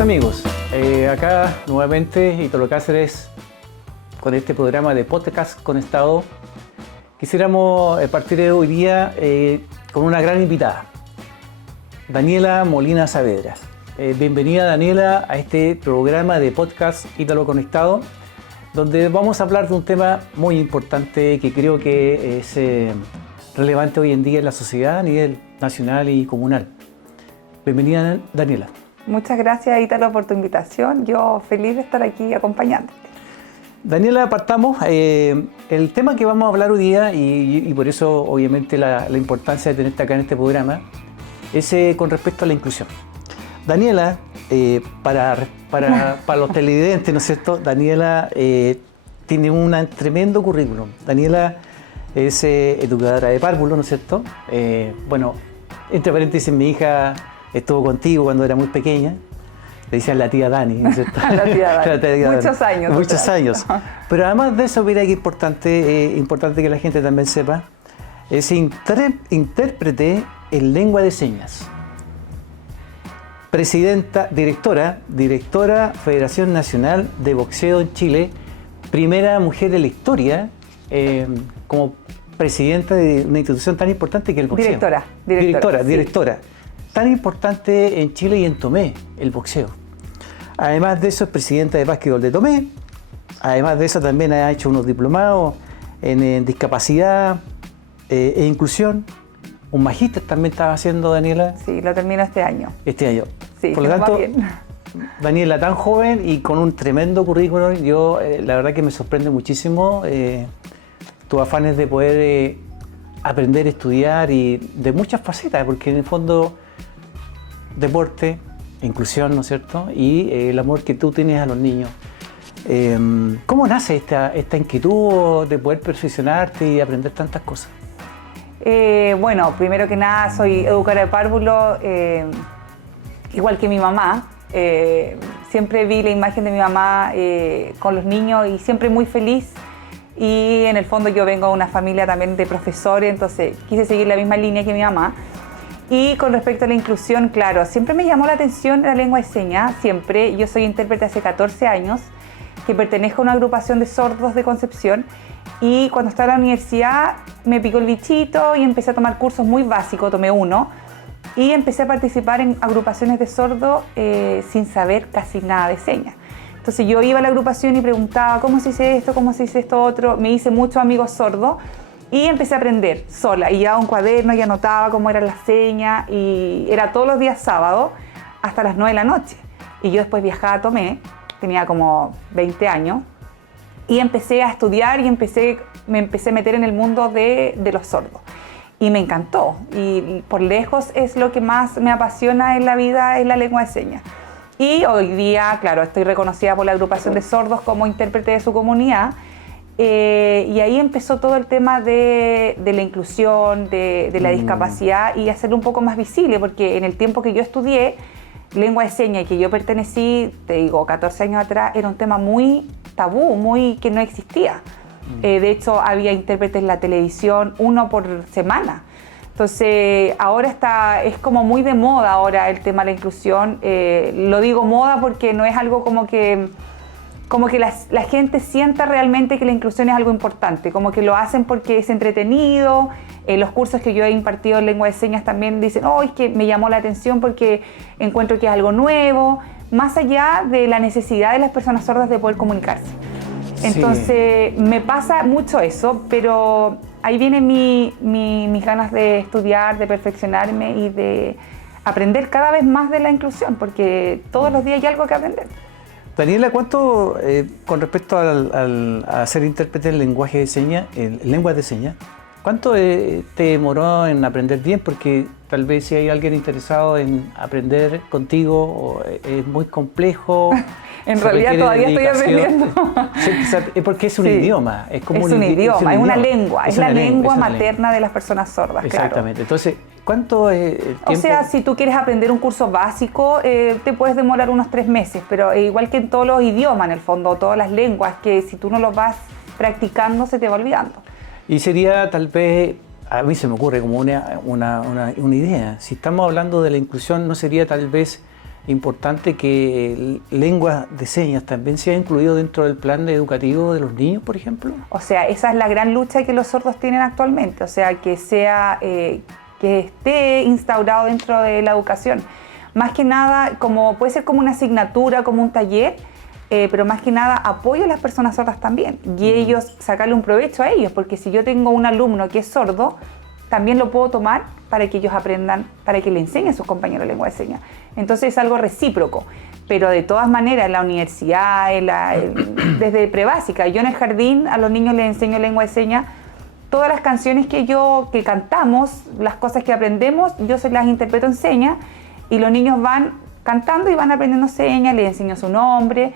Amigos, acá nuevamente Ítalo Cáceres con este programa de podcast conectado. Quisiéramos partir de hoy día con una gran invitada, Daniela Molina Saavedra. Bienvenida, Daniela, a este programa de podcast Ítalo Conectado, donde vamos a hablar de un tema muy importante que creo que es relevante hoy en día en la sociedad a nivel nacional y comunal. Bienvenida, Daniela. Muchas gracias, Ítalo, por tu invitación. Yo feliz de estar aquí acompañándote. Daniela, partamos. El tema que vamos a hablar hoy día, y por eso obviamente la importancia de tenerte acá en este programa, es con respecto a la inclusión. Daniela, para los televidentes, ¿no es cierto? Daniela tiene un tremendo currículum. Daniela es educadora de párvulos, ¿no es cierto? Bueno, entre paréntesis, mi hija estuvo contigo cuando era muy pequeña. Le decían la tía Dani, ¿no es cierto? La tía Dani. Muchos años. Muchos años. Pero además de eso, mira que importante que la gente también sepa, es intérprete en lengua de señas. Directora Federación Nacional de Boxeo en Chile, primera mujer de la historia como presidenta de una institución tan importante que el boxeo. Directora. Tan importante en Chile y en Tomé, el boxeo. Además de eso, es presidenta de básquetbol de Tomé. Además de eso, también ha hecho unos diplomados en discapacidad e inclusión. Un magíster también estaba haciendo, Daniela. Sí, lo termino este año. Sí, por lo tanto, Daniela, tan joven y con un tremendo currículum, yo la verdad que me sorprende muchísimo tus afanes de poder aprender, estudiar y de muchas facetas, porque en el fondo deporte, inclusión, ¿no es cierto? Y el amor que tú tienes a los niños. ¿Cómo nace esta inquietud de poder perfeccionarte y aprender tantas cosas? Bueno, primero que nada soy educadora de párvulos, igual que mi mamá. Siempre vi la imagen de mi mamá con los niños y siempre muy feliz. Y en el fondo yo vengo de una familia también de profesores, entonces quise seguir la misma línea que mi mamá. Y con respecto a la inclusión, claro, siempre me llamó la atención la lengua de señas, siempre. Yo soy intérprete hace 14 años, que pertenezco a una agrupación de sordos de Concepción. Y cuando estaba en la universidad me picó el bichito y empecé a tomar cursos muy básicos, tomé uno. Y empecé a participar en agrupaciones de sordos sin saber casi nada de señas. Entonces yo iba a la agrupación y preguntaba cómo se dice esto otro. Me hice muchos amigos sordos y empecé a aprender sola. Y llevaba un cuaderno y anotaba cómo eran las señas. Y era todos los días sábado hasta las 9 de la noche. Y yo después viajaba a Tomé, tenía como 20 años. Y empecé a estudiar y me empecé a meter en el mundo de los sordos. Y me encantó. Y por lejos es lo que más me apasiona en la vida, es la lengua de señas. Y hoy día, claro, estoy reconocida por la agrupación de sordos como intérprete de su comunidad. Y ahí empezó todo el tema de la inclusión, de la discapacidad y hacerlo un poco más visible, porque en el tiempo que yo estudié lengua de señas y que yo pertenecí, te digo, 14 años atrás, era un tema muy tabú, muy que no existía. De hecho, había intérpretes en la televisión, uno por semana. Entonces, ahora es como muy de moda ahora el tema de la inclusión. Lo digo moda porque no es algo como que la gente sienta realmente que la inclusión es algo importante, como que lo hacen porque es entretenido. Los cursos que yo he impartido en lengua de señas también dicen, oh, es que me llamó la atención porque encuentro que es algo nuevo, más allá de la necesidad de las personas sordas de poder comunicarse. Entonces, me pasa mucho eso, pero ahí vienen mis ganas de estudiar, de perfeccionarme y de aprender cada vez más de la inclusión, porque todos los días hay algo que aprender. Daniela, ¿cuánto, con respecto a ser intérprete en lenguaje de señas, en lenguas de señas, cuánto te demoró en aprender bien? Porque tal vez si hay alguien interesado en aprender contigo, es muy complejo. En realidad todavía estoy aprendiendo. Sí, es porque es un idioma. Es un idioma, es una lengua. Es la lengua materna de las personas sordas. Exactamente. Claro. Entonces, ¿cuánto es el tiempo? O sea, si tú quieres aprender un curso básico, te puedes demorar unos 3 meses, pero igual que en todos los idiomas, en el fondo, todas las lenguas, que si tú no los vas practicando, se te va olvidando. Y sería tal vez, a mí se me ocurre como una idea, si estamos hablando de la inclusión, ¿no sería tal vez importante que lenguas de señas también sea incluido dentro del plan educativo de los niños, por ejemplo? O sea, esa es la gran lucha que los sordos tienen actualmente, o sea, que sea... que esté instaurado dentro de la educación. Más que nada, como puede ser como una asignatura, como un taller, pero más que nada apoyo a las personas sordas también. Y ellos, sacarle un provecho a ellos, porque si yo tengo un alumno que es sordo, también lo puedo tomar para que ellos aprendan, para que le enseñen a sus compañeros lengua de señas. Entonces es algo recíproco. Pero de todas maneras, en la universidad, desde prebásica, yo en el jardín a los niños les enseño lengua de señas. Todas las canciones que cantamos, las cosas que aprendemos, yo se las interpreto en señas y los niños van cantando y van aprendiendo señas, les enseño su nombre.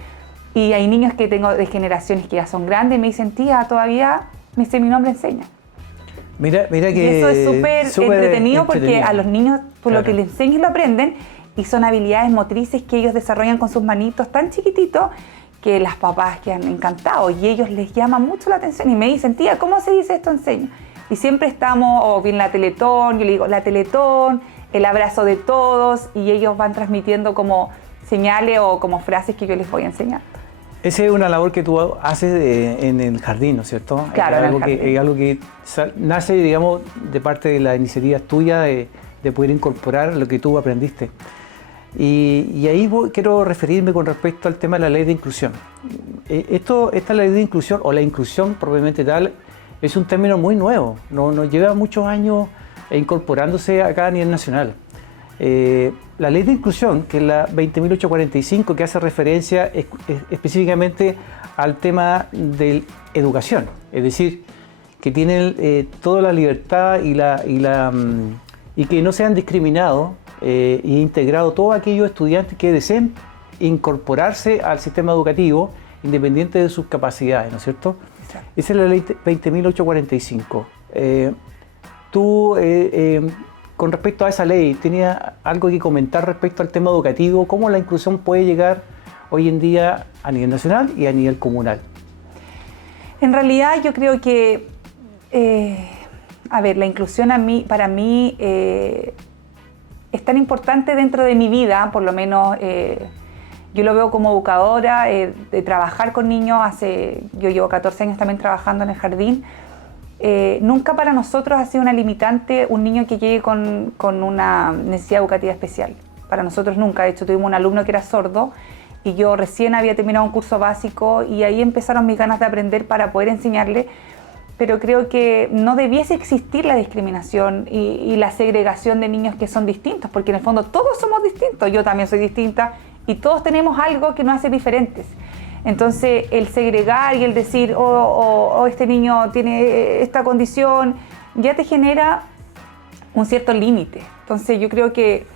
Y hay niños que tengo de generaciones que ya son grandes y me dicen, tía, todavía me sé mi nombre en señas. Mira que y eso es súper entretenido porque a los niños, por claro, lo que les enseñas, lo aprenden y son habilidades motrices que ellos desarrollan con sus manitos tan chiquititos que las papás quedan encantados y ellos les llama mucho la atención y me dicen, tía, ¿cómo se dice esto en señas? Y siempre estamos, o bien la Teletón, yo le digo, la Teletón, el abrazo de todos, y ellos van transmitiendo como señales o como frases que yo les voy a enseñar. Esa es una labor que tú haces en el jardín, ¿no es cierto? Claro, es algo que nace, digamos, de parte de la iniciativa tuya de poder incorporar lo que tú aprendiste. Y ahí quiero referirme con respecto al tema de la ley de inclusión. Esta ley de inclusión, o la inclusión propiamente tal, es un término muy nuevo, no lleva muchos años incorporándose acá a nivel nacional. La ley de inclusión, que es la 20.845, que hace referencia específicamente al tema de educación, es decir, que tienen toda la libertad y que no sean discriminados e integrados todos aquellos estudiantes que deseen incorporarse al sistema educativo independiente de sus capacidades, ¿no es cierto? Exacto. Esa es la ley 20.845. Tú, con respecto a esa ley, ¿tenías algo que comentar respecto al tema educativo? ¿Cómo la inclusión puede llegar hoy en día a nivel nacional y a nivel comunal? En realidad yo creo que, la inclusión para mí es tan importante dentro de mi vida, por lo menos yo lo veo como educadora, de trabajar con niños, yo llevo 14 años también trabajando en el jardín. Nunca para nosotros ha sido una limitante un niño que llegue con una necesidad educativa especial. Para nosotros nunca. De hecho, tuvimos un alumno que era sordo y yo recién había terminado un curso básico y ahí empezaron mis ganas de aprender para poder enseñarle. Pero creo que no debiese existir la discriminación y la segregación de niños que son distintos, porque en el fondo todos somos distintos. Yo también soy distinta y todos tenemos algo que nos hace diferentes. Entonces, el segregar y el decir, este niño tiene esta condición, ya te genera un cierto límite. Entonces, yo creo que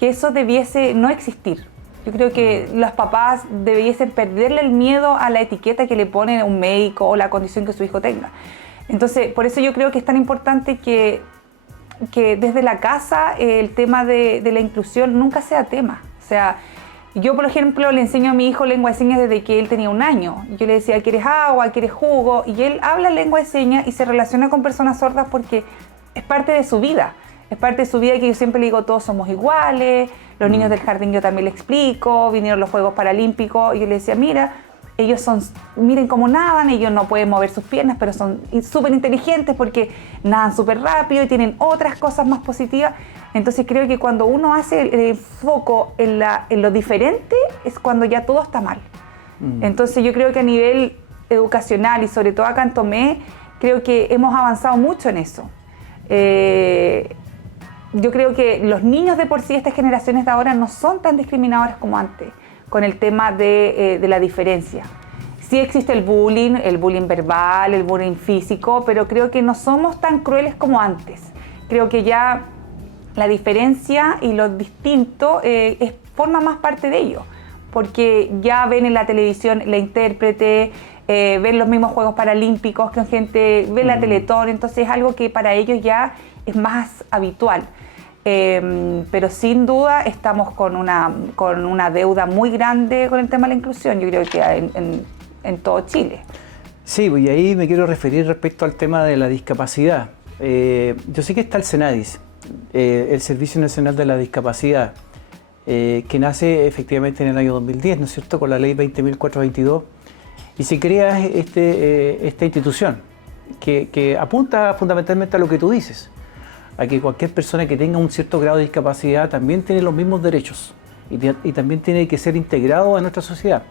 eso debiese no existir. Yo creo que los papás debiesen perderle el miedo a la etiqueta que le pone un médico o la condición que su hijo tenga. Entonces, por eso yo creo que es tan importante que desde la casa el tema de la inclusión nunca sea tema. O sea, yo, por ejemplo, le enseño a mi hijo lengua de señas desde que él tenía 1 año. Yo le decía, ¿quieres agua? ¿Quieres jugo? Y él habla lengua de señas y se relaciona con personas sordas porque es parte de su vida. Es parte de su vida que yo siempre le digo, todos somos iguales. Los niños del jardín yo también le explico. Vinieron los Juegos Paralímpicos y yo le decía, mira, miren cómo nadan, ellos no pueden mover sus piernas, pero son súper inteligentes porque nadan súper rápido y tienen otras cosas más positivas. Entonces creo que cuando uno hace el foco en lo diferente es cuando ya todo está mal. Entonces yo creo que a nivel educacional y sobre todo acá en Tomé, creo que hemos avanzado mucho en eso. Yo creo que los niños de por sí, estas generaciones de ahora, no son tan discriminadoras como antes. con el tema de la diferencia. Sí existe el bullying verbal, el bullying físico, pero creo que no somos tan crueles como antes. Creo que ya la diferencia y lo distinto forma más parte de ello, porque ya ven en la televisión la intérprete, ven los mismos Juegos Paralímpicos que gente ve la Teletón, entonces es algo que para ellos ya es más habitual. Pero sin duda estamos con una deuda muy grande con el tema de la inclusión, yo creo que en todo Chile. Sí, y ahí me quiero referir respecto al tema de la discapacidad. Yo sé que está el SENADIS, el Servicio Nacional de la Discapacidad, que nace efectivamente en el año 2010, ¿no es cierto?, con la ley 20.422, y se crea esta institución que apunta fundamentalmente a lo que tú dices, a que cualquier persona que tenga un cierto grado de discapacidad también tiene los mismos derechos y también tiene que ser integrado a nuestra sociedad.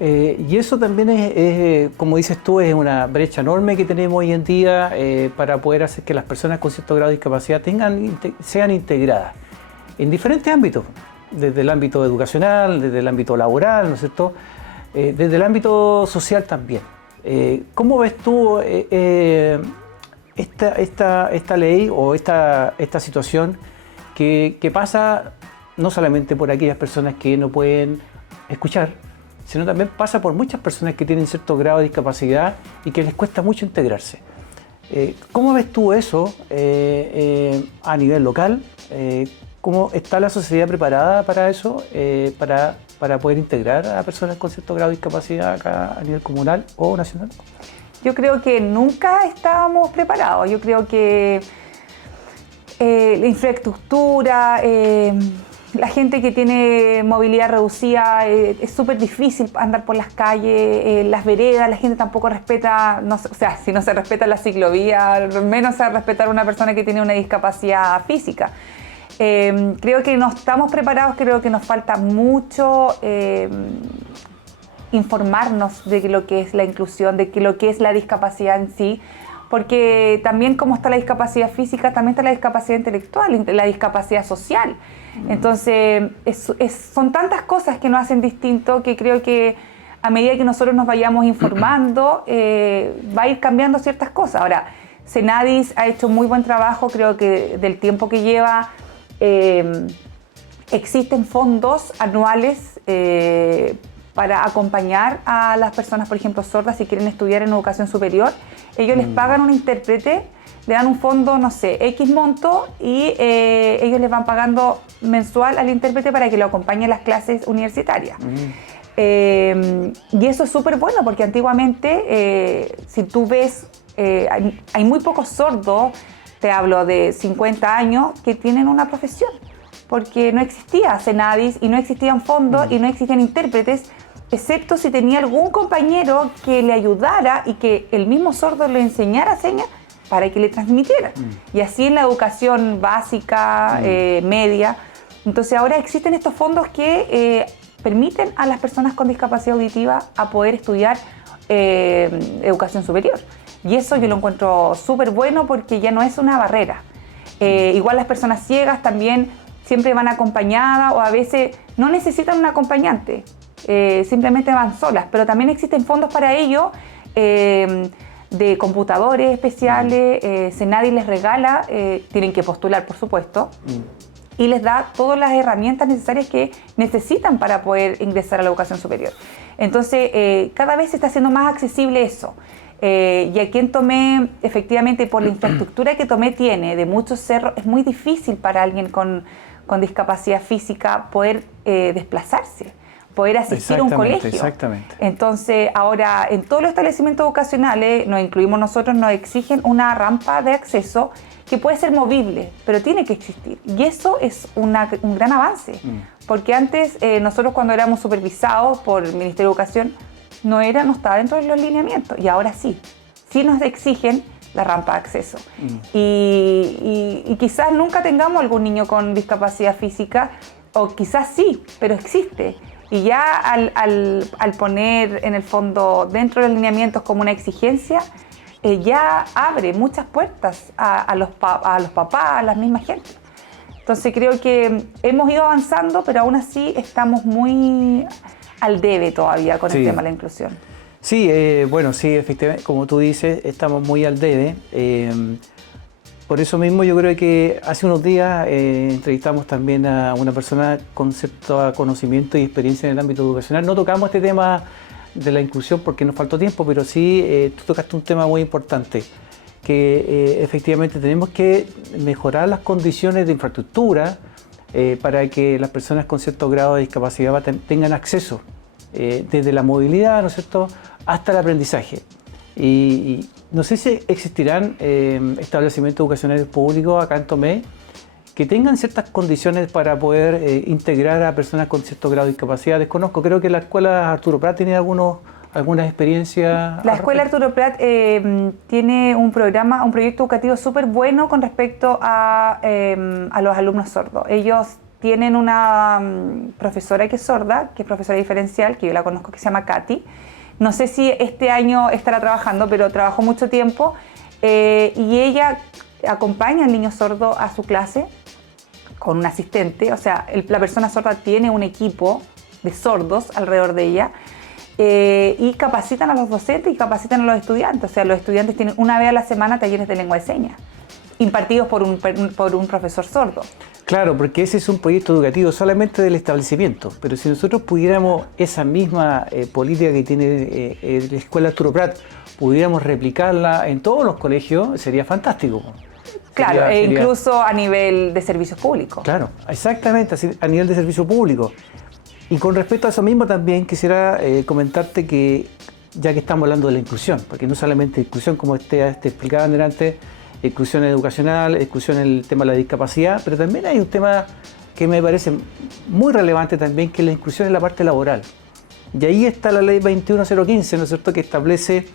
Y eso también es, como dices tú, es una brecha enorme que tenemos hoy en día para poder hacer que las personas con cierto grado de discapacidad sean integradas en diferentes ámbitos, desde el ámbito educacional, desde el ámbito laboral, ¿no es cierto?, desde el ámbito social también. ¿Cómo ves tú esta ley o esta situación que pasa no solamente por aquellas personas que no pueden escuchar, sino también pasa por muchas personas que tienen cierto grado de discapacidad y que les cuesta mucho integrarse? ¿Cómo ves tú eso a nivel local? ¿Cómo está la sociedad preparada para eso, para poder integrar a personas con cierto grado de discapacidad acá a nivel comunal o nacional? Yo creo que nunca estábamos preparados. Yo creo que la infraestructura, la gente que tiene movilidad reducida, es súper difícil andar por las calles, las veredas, la gente tampoco respeta, o sea, si no se respeta la ciclovía, menos se va a respetar a una persona que tiene una discapacidad física. Creo que no estamos preparados, creo que nos falta mucho informarnos de lo que es la inclusión, de lo que es la discapacidad en sí, porque también como está la discapacidad física, también está la discapacidad intelectual, la discapacidad social. Entonces, son tantas cosas que nos hacen distinto que creo que a medida que nosotros nos vayamos informando, va a ir cambiando ciertas cosas. Ahora, SENADIS ha hecho muy buen trabajo, creo que del tiempo que lleva, existen fondos anuales para acompañar a las personas, por ejemplo, sordas, si quieren estudiar en educación superior. Ellos les pagan un intérprete, le dan un fondo, no sé, X monto, y ellos les van pagando mensual al intérprete para que lo acompañe en las clases universitarias. Y eso es súper bueno, porque antiguamente, si tú ves, hay muy pocos sordos, te hablo de 50 años, que tienen una profesión, porque no existía SENADIS y no existían fondos y no existían intérpretes, excepto si tenía algún compañero que le ayudara y que el mismo sordo le enseñara señas para que le transmitiera. Y así en la educación básica, media. Entonces ahora existen estos fondos que permiten a las personas con discapacidad auditiva a poder estudiar educación superior. Y eso yo lo encuentro súper bueno, porque ya no es una barrera. Igual las personas ciegas también siempre van acompañadas, o a veces no necesitan un acompañante, simplemente van solas, pero también existen fondos para ello, de computadores especiales. SENADIS les regala, tienen que postular por supuesto, y les da todas las herramientas necesarias que necesitan para poder ingresar a la educación superior. Entonces cada vez se está haciendo más accesible eso. Y aquí en Tomé, efectivamente, por la infraestructura que Tomé tiene de muchos cerros, es muy difícil para alguien con discapacidad física poder desplazarse, poder asistir a un colegio. Exactamente. Entonces, ahora en todos los establecimientos educacionales, nos incluimos nosotros, nos exigen una rampa de acceso que puede ser movible, pero tiene que existir. Y eso es un gran avance, porque antes nosotros, cuando éramos supervisados por el Ministerio de Educación, no estaba dentro de los lineamientos, y ahora sí nos exigen la rampa de acceso. Y quizás nunca tengamos algún niño con discapacidad física, o quizás sí, pero existe. Y ya al poner en el fondo dentro de los lineamientos como una exigencia, ya abre muchas puertas a los papás, a las mismas gente. Entonces creo que hemos ido avanzando, pero aún así estamos muy al debe todavía con el tema de la inclusión. Sí, bueno, sí, efectivamente, como tú dices, estamos muy al debe. Por eso mismo yo creo que hace unos días entrevistamos también a una persona con cierto conocimiento y experiencia en el ámbito educacional. No tocamos este tema de la inclusión porque nos faltó tiempo, pero sí tú tocaste un tema muy importante, que efectivamente tenemos que mejorar las condiciones de infraestructura para que las personas con cierto grado de discapacidad tengan acceso desde la movilidad, ¿no es cierto?, hasta el aprendizaje. Y no sé si existirán establecimientos educacionales públicos acá en Tomé que tengan ciertas condiciones para poder integrar a personas con cierto grado de discapacidad. Desconozco, creo que la escuela Arturo Prat tiene algunas experiencias. La escuela Arturo Prat tiene un proyecto educativo súper bueno con respecto a los alumnos sordos. Ellos tienen una profesora que es sorda, que es profesora diferencial, que yo la conozco, que se llama Katy. No sé si este año estará trabajando, pero trabajó mucho tiempo y ella acompaña al niño sordo a su clase con un asistente. O sea, la persona sorda tiene un equipo de sordos alrededor de ella y capacitan a los docentes y capacitan a los estudiantes. O sea, los estudiantes tienen una vez a la semana talleres de lengua de señas impartidos por un profesor sordo. Claro, porque ese es un proyecto educativo solamente del establecimiento, pero si nosotros pudiéramos esa misma política que tiene la escuela Arturo Prat, pudiéramos replicarla en todos los colegios, sería fantástico. Claro, incluso a nivel de servicios públicos. Claro, exactamente, a nivel de servicio público. Y con respecto a eso mismo también quisiera comentarte que, ya que estamos hablando de la inclusión, porque no solamente inclusión como te explicaba delante, inclusión educacional, inclusión en el tema de la discapacidad, pero también hay un tema que me parece muy relevante también, que es la inclusión en la parte laboral. Y ahí está la ley 21015, ¿no es cierto?, que establece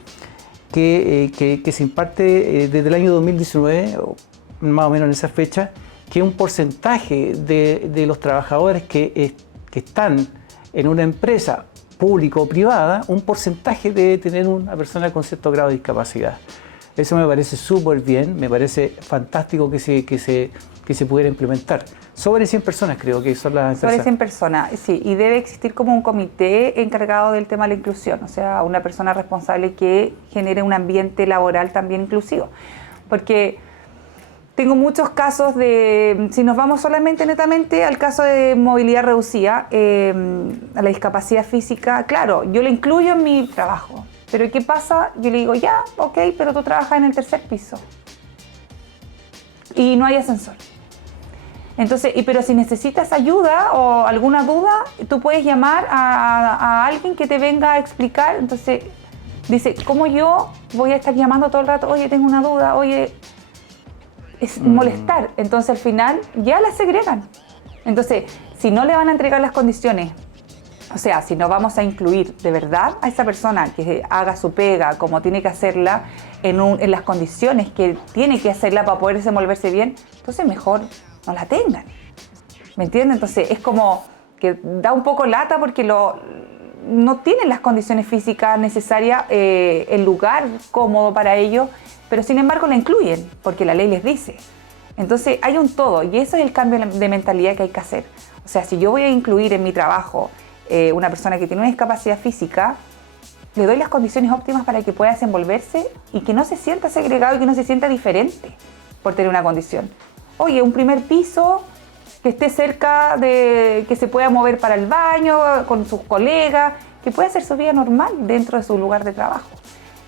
que se imparte desde el año 2019, o más o menos en esa fecha, que un porcentaje de los trabajadores que están en una empresa pública o privada, un porcentaje debe tener una persona con cierto grado de discapacidad. Eso me parece súper bien, me parece fantástico que se pudiera implementar. Sobre 100 personas creo que son las empresas. Sobre 100 personas, sí, y debe existir como un comité encargado del tema de la inclusión, o sea, una persona responsable que genere un ambiente laboral también inclusivo. Porque tengo muchos casos de, si nos vamos solamente netamente al caso de movilidad reducida, a la discapacidad física, claro, yo la incluyo en mi trabajo. Pero ¿qué pasa? Yo le digo, ya, ok, pero tú trabajas en el tercer piso y no hay ascensor. Entonces, pero si necesitas ayuda o alguna duda, tú puedes llamar a alguien que te venga a explicar. Entonces, dice, ¿cómo yo voy a estar llamando todo el rato? Oye, tengo una duda, oye, es molestar. Entonces, al final, ya la segregan. Entonces, si no le van a entregar las condiciones, o sea, si no vamos a incluir de verdad a esa persona que haga su pega como tiene que hacerla en las condiciones que tiene que hacerla para poder desenvolverse bien, entonces mejor no la tengan. ¿Me entienden? Entonces es como que da un poco lata porque no tienen las condiciones físicas necesarias, el lugar cómodo para ello, pero sin embargo la incluyen porque la ley les dice. Entonces hay un todo y eso es el cambio de mentalidad que hay que hacer. O sea, si yo voy a incluir en mi trabajo una persona que tiene una discapacidad física, le doy las condiciones óptimas para que pueda desenvolverse y que no se sienta segregado y que no se sienta diferente por tener una condición. Oye, un primer piso que esté cerca de que se pueda mover para el baño con sus colegas, que pueda hacer su vida normal dentro de su lugar de trabajo.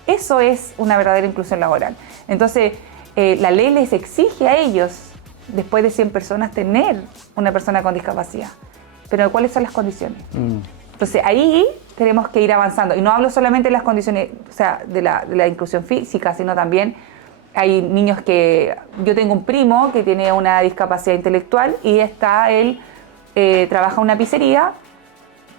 Eso es una verdadera inclusión laboral. Entonces, la ley les exige a ellos, después de 100 personas, tener una persona con discapacidad. Pero ¿cuáles son las condiciones? Entonces ahí tenemos que ir avanzando. Y no hablo solamente de las condiciones, o sea, de la inclusión física, sino también hay niños que... Yo tengo un primo que tiene una discapacidad intelectual y él trabaja en una pizzería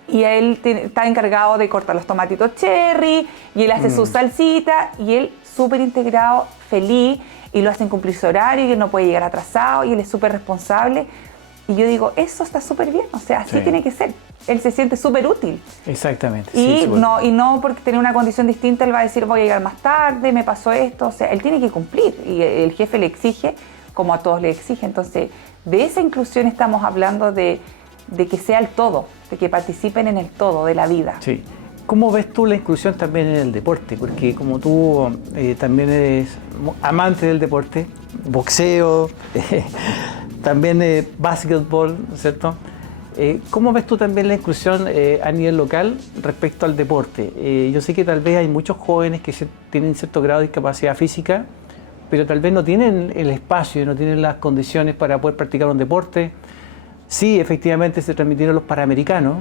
y él está encargado de cortar los tomatitos cherry y él hace su salsita y él súper integrado, feliz, y lo hacen cumplir su horario y él no puede llegar atrasado y él es súper responsable. Y yo digo, eso está súper bien, o sea, así tiene que ser. Él se siente súper útil. Exactamente. Y, sí, no porque tiene una condición distinta, él va a decir, voy a llegar más tarde, me pasó esto. O sea, él tiene que cumplir y el jefe le exige como a todos les exige. Entonces, de esa inclusión estamos hablando de que sea el todo, de que participen en el todo de la vida. Sí. ¿Cómo ves tú la inclusión también en el deporte? Porque como tú también eres amante del deporte, boxeo, también básquetbol, ¿no es cierto? ¿Cómo ves tú también la inclusión a nivel local respecto al deporte? Yo sé que tal vez hay muchos jóvenes que tienen cierto grado de discapacidad física, pero tal vez no tienen el espacio, no tienen las condiciones para poder practicar un deporte. Sí, efectivamente se transmitieron los Panamericanos.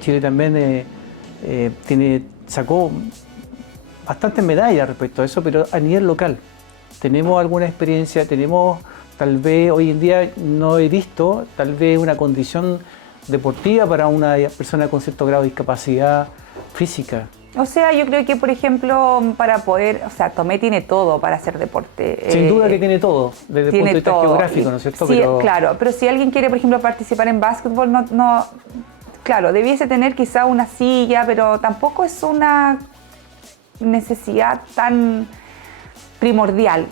Chile también sacó bastantes medallas respecto a eso, pero a nivel local. ¿Tenemos alguna experiencia? ¿Tenemos, tal vez hoy en día no he visto, tal vez una condición deportiva para una persona con cierto grado de discapacidad física? O sea, yo creo que, por ejemplo, para poder, o sea, Tomé tiene todo para hacer deporte. Sin duda que tiene todo, desde el punto de vista geográfico, ¿no es cierto? Sí, claro, pero si alguien quiere, por ejemplo, participar en básquetbol, claro, debiese tener quizá una silla, pero tampoco es una necesidad tan primordial.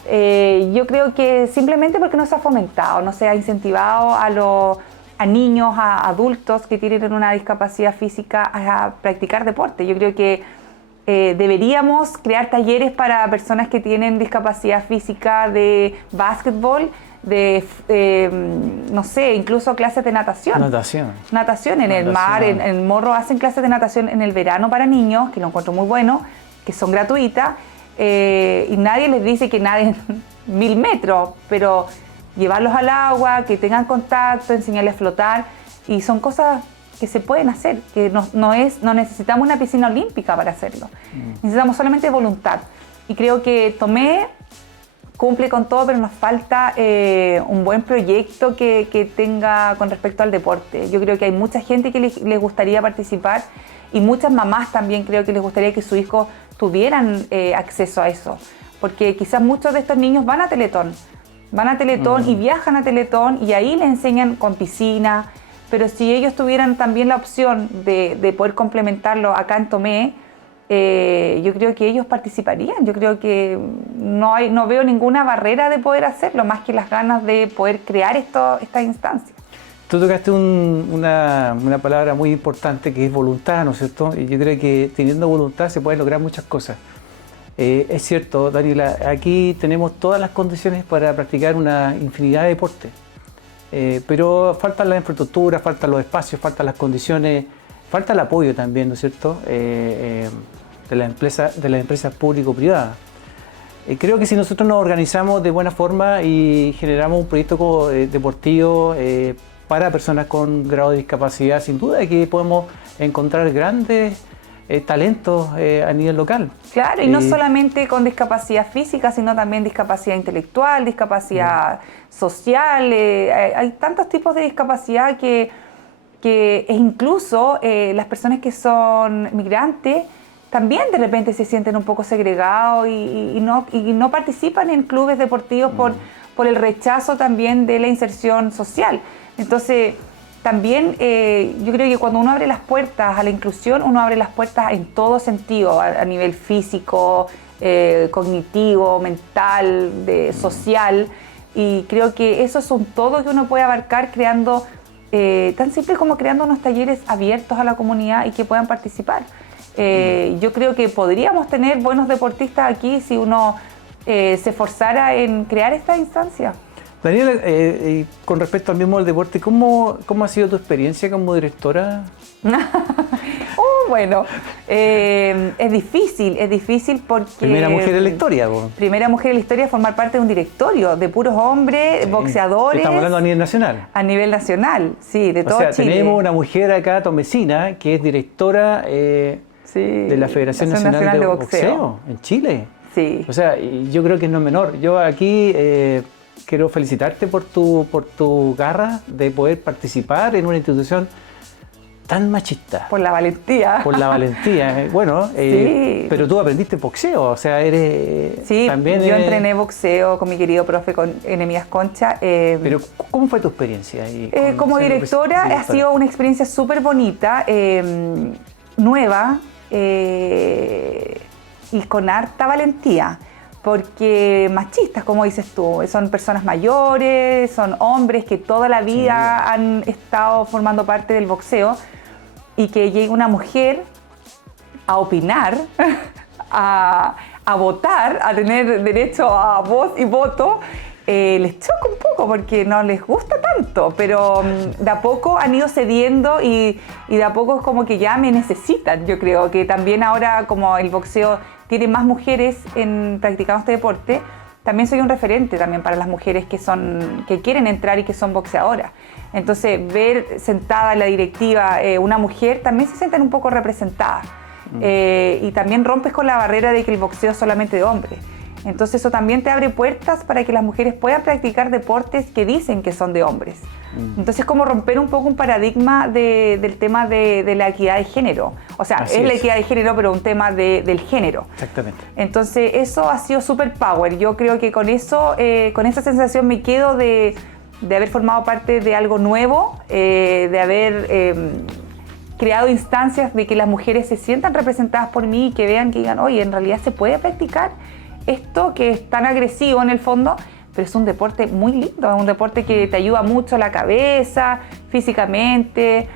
Yo creo que simplemente porque no se ha fomentado, no se ha incentivado a niños, a adultos que tienen una discapacidad física a practicar deporte. Yo creo que deberíamos crear talleres para personas que tienen discapacidad física de básquetbol, no sé, incluso clases de natación. Natación en el mar, en el Morro hacen clases de natación en el verano para niños, que lo encuentro muy bueno, que son gratuitas, y nadie les dice que naden 1000 metros, pero llevarlos al agua, que tengan contacto, enseñarles a flotar, y son cosas que se pueden hacer, que no necesitamos una piscina olímpica para hacerlo, necesitamos solamente voluntad. Y creo que Tomé cumple con todo, pero nos falta un buen proyecto que tenga con respecto al deporte. Yo creo que hay mucha gente que les gustaría participar, y muchas mamás también creo que les gustaría que sus hijos tuvieran acceso a eso, porque quizás muchos de estos niños van a Teletón y viajan a Teletón y ahí les enseñan con piscina, pero si ellos tuvieran también la opción de poder complementarlo acá en Tomé, yo creo que ellos participarían. Yo creo que no veo ninguna barrera de poder hacerlo, más que las ganas de poder crear esta instancia. Tú tocaste una palabra muy importante que es voluntad, ¿no es cierto? Y yo creo que teniendo voluntad se pueden lograr muchas cosas. Es cierto, Daniela, aquí tenemos todas las condiciones para practicar una infinidad de deportes, pero faltan las infraestructuras, faltan los espacios, faltan las condiciones, falta el apoyo también, ¿no es cierto?, de las empresas público-privadas. Creo que si nosotros nos organizamos de buena forma y generamos un proyecto deportivo para personas con grado de discapacidad, sin duda que podemos encontrar grandes talentos a nivel local. Claro, y no solamente con discapacidad física, sino también discapacidad intelectual, discapacidad social. Hay tantos tipos de discapacidad que incluso las personas que son migrantes también de repente se sienten un poco segregados y no participan en clubes deportivos por el rechazo también de la inserción social. Entonces, también yo creo que cuando uno abre las puertas a la inclusión, uno abre las puertas en todo sentido, a nivel físico, cognitivo, mental, social, y creo que eso es un todo que uno puede abarcar creando, tan simple como creando unos talleres abiertos a la comunidad y que puedan participar. Yo creo que podríamos tener buenos deportistas aquí si uno se esforzara en crear esta instancia. Daniela, con respecto al mismo deporte, ¿cómo ha sido tu experiencia como directora? Bueno, es difícil porque... Primera mujer en la historia. Primera mujer en la historia, formar parte de un directorio de puros hombres, boxeadores. Estamos hablando a nivel nacional. A nivel nacional, sí, de todo Chile. Tenemos una mujer acá tomecina que es directora de la Federación Nacional de Boxeo en Chile. Sí. O sea, yo creo que no es menor. Yo aquí quiero felicitarte por tu garra de poder participar en una institución tan machista. Por la valentía. Por la valentía. Bueno, sí. Pero tú aprendiste boxeo, o sea, eres... Sí, también yo entrené boxeo con mi querido profe Enemías Concha. Pero, ¿cómo fue tu experiencia? Como directora ha sido una experiencia súper bonita, nueva y con harta valentía. porque machistas, como dices tú, son personas mayores, son hombres que toda la vida han estado formando parte del boxeo y que llegue una mujer a opinar, a votar, a tener derecho a voz y voto, les choca un poco porque no les gusta tanto, pero de a poco han ido cediendo y de a poco es como que ya me necesitan. Yo creo que también ahora, como el boxeo tiene más mujeres practicando este deporte, también soy un referente también para las mujeres que quieren entrar y que son boxeadoras. Entonces, ver sentada en la directiva una mujer, también se sienten un poco representadas. Y también rompes con la barrera de que el boxeo es solamente de hombres. Entonces eso también te abre puertas para que las mujeres puedan practicar deportes que dicen que son de hombres. Entonces como romper un poco un paradigma del tema de la equidad de género. O sea, es la equidad de género, pero un tema del género. Exactamente. Entonces eso ha sido super power. Yo creo que con eso, con esa sensación me quedo de haber formado parte de algo nuevo, de haber creado instancias de que las mujeres se sientan representadas por mí y que vean, que digan, oye, en realidad se puede practicar esto que es tan agresivo en el fondo, pero es un deporte muy lindo, es un deporte que te ayuda mucho a la cabeza, físicamente,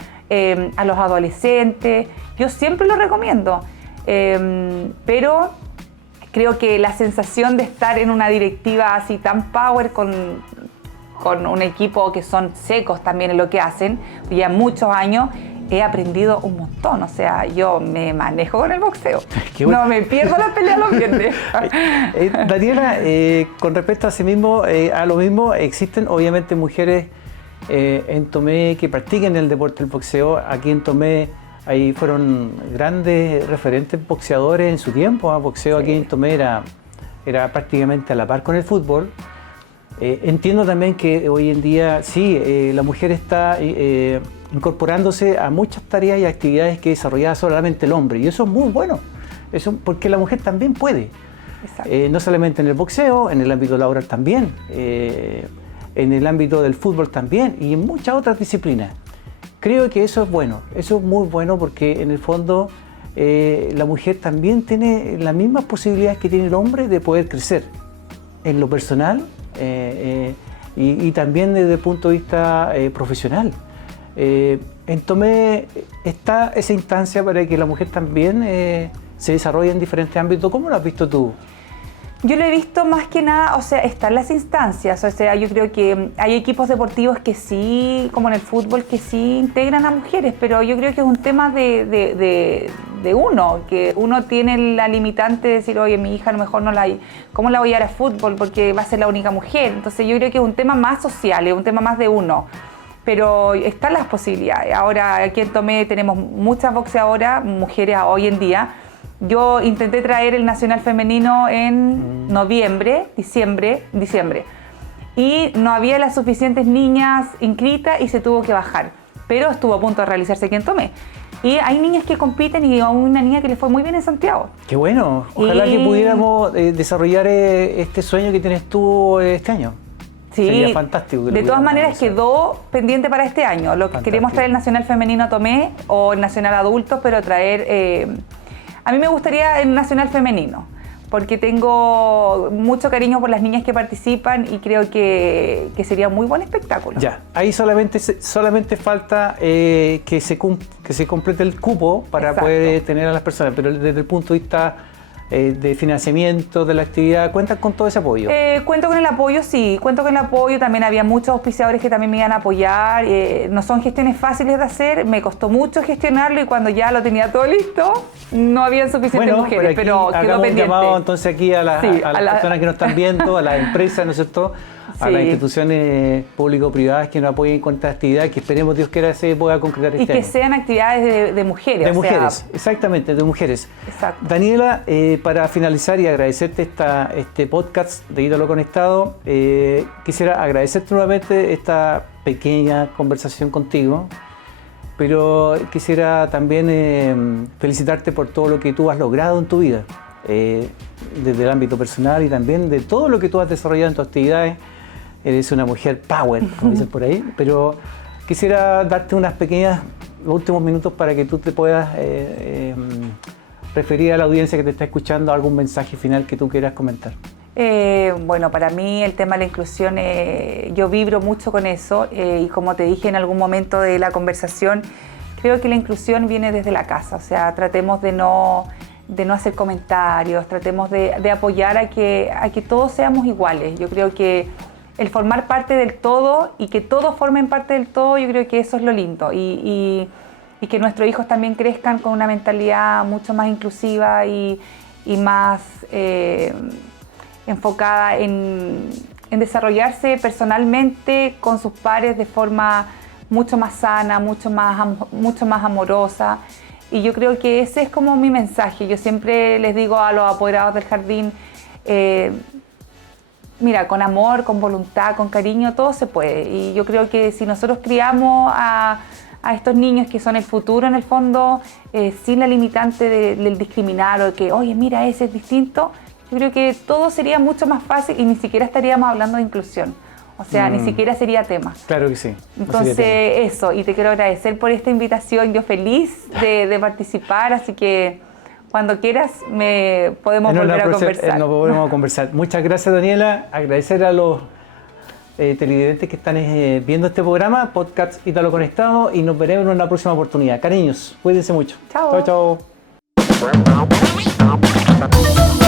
a los adolescentes. Yo siempre lo recomiendo, pero creo que la sensación de estar en una directiva así tan power con un equipo que son secos también en lo que hacen, ya muchos años, he aprendido un montón. O sea, yo me manejo con el boxeo. Bueno. No me pierdo la pelea los viernes. Daniela, con respecto a lo mismo, existen obviamente mujeres en Tomé que practiquen el deporte del boxeo. Aquí en Tomé ahí fueron grandes referentes boxeadores en su tiempo. Boxeo aquí en Tomé era prácticamente a la par con el fútbol. Entiendo también que hoy en día sí, la mujer está incorporándose a muchas tareas y actividades que desarrollaba solamente el hombre, y eso es muy bueno, porque la mujer también puede, no solamente en el boxeo, en el ámbito laboral también, en el ámbito del fútbol también y en muchas otras disciplinas. Creo que eso es bueno, eso es muy bueno, porque en el fondo la mujer también tiene las mismas posibilidades que tiene el hombre de poder crecer en lo personal y también desde el punto de vista profesional. En Tomé está esa instancia para que la mujer también se desarrolle en diferentes ámbitos. ¿Cómo lo has visto tú? Yo lo he visto más que nada, o sea, están las instancias. O sea, yo creo que hay equipos deportivos que sí, como en el fútbol, que sí integran a mujeres, pero yo creo que es un tema de uno, que uno tiene la limitante de decir, oye, mi hija a lo mejor ¿cómo la voy a ir a fútbol? Porque va a ser la única mujer. Entonces yo creo que es un tema más social, es un tema más de uno. Pero están las posibilidades. Ahora aquí en Tomé tenemos muchas boxeadoras, mujeres hoy en día. Yo intenté traer el nacional femenino en diciembre, y no había las suficientes niñas inscritas y se tuvo que bajar. Pero estuvo a punto de realizarse aquí en Tomé. Y hay niñas que compiten y hay una niña que le fue muy bien en Santiago. ¡Qué bueno! Ojalá que pudiéramos desarrollar este sueño que tienes tú este año. Sí, sería fantástico. De todas maneras quedó pendiente para este año. Lo que queremos traer el Nacional Femenino a Tomé o el Nacional Adultos, pero traer... a mí me gustaría el Nacional Femenino, porque tengo mucho cariño por las niñas que participan y creo que sería un muy buen espectáculo. Ya, ahí solamente falta que se complete el cupo para poder tener a las personas, pero desde el punto de vista de financiamiento de la actividad, ¿cuentan con todo ese apoyo? Cuento con el apoyo, sí, cuento con el apoyo. También había muchos auspiciadores que también me iban a apoyar. No son gestiones fáciles de hacer, me costó mucho gestionarlo y cuando ya lo tenía todo listo, no había suficientes mujeres, pero quedó pendiente. Llamado entonces aquí a las personas que nos están viendo, a las empresas, ¿no es cierto?, a las instituciones público-privadas que nos apoyen con esta actividad, que esperemos, Dios quiera, se pueda concretar este año. Y que sean actividades de mujeres. De mujeres, exactamente, de mujeres. Exacto. Daniela, para finalizar y agradecerte este podcast de Ídolo Conectado, quisiera agradecerte nuevamente esta pequeña conversación contigo, pero quisiera también felicitarte por todo lo que tú has logrado en tu vida, desde el ámbito personal y también de todo lo que tú has desarrollado en tus actividades. Eres una mujer power, como dicen por ahí, pero quisiera darte unas pequeñas últimos minutos para que tú te puedas referir a la audiencia que te está escuchando, algún mensaje final que tú quieras comentar. Bueno, para mí el tema de la inclusión, yo vibro mucho con eso y como te dije en algún momento de la conversación, creo que la inclusión viene desde la casa, o sea, tratemos de no hacer comentarios, tratemos de apoyar a que todos seamos iguales. Yo creo que el formar parte del todo y que todos formen parte del todo, yo creo que eso es lo lindo y que nuestros hijos también crezcan con una mentalidad mucho más inclusiva y más enfocada en desarrollarse personalmente con sus pares de forma mucho más sana, mucho más amorosa. Y yo creo que ese es como mi mensaje. Yo siempre les digo a los apoderados del jardín, mira, con amor, con voluntad, con cariño, todo se puede. Y yo creo que si nosotros criamos a estos niños que son el futuro en el fondo, sin la limitante del discriminar o que, oye, mira, ese es distinto, yo creo que todo sería mucho más fácil y ni siquiera estaríamos hablando de inclusión. O sea, ni siquiera sería tema. Claro que sí. Entonces, eso, y te quiero agradecer por esta invitación. Yo feliz de participar, así que cuando quieras podemos volver a conversar. Nos volvemos a conversar. Muchas gracias, Daniela. Agradecer a los televidentes que están viendo este programa, Podcast Ítalo Conectado, y nos veremos en una próxima oportunidad. Cariños, cuídense mucho. Chao. Chao, chao.